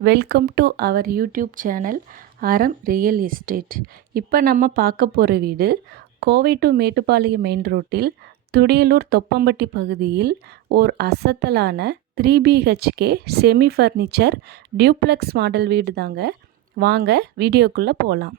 Welcome to our YouTube channel ஆரம் real estate. இப்போ நம்ம பார்க்க போகிற வீடு கோவை டு மேட்டுப்பாளையம் மெயின் ரோட்டில் துடியலூர் தொப்பம்பட்டி பகுதியில் ஓர் அசத்தலான 3 BHK semi furniture duplex model வீடு தாங்க. வாங்க வீடியோக்குள்ளே போகலாம்.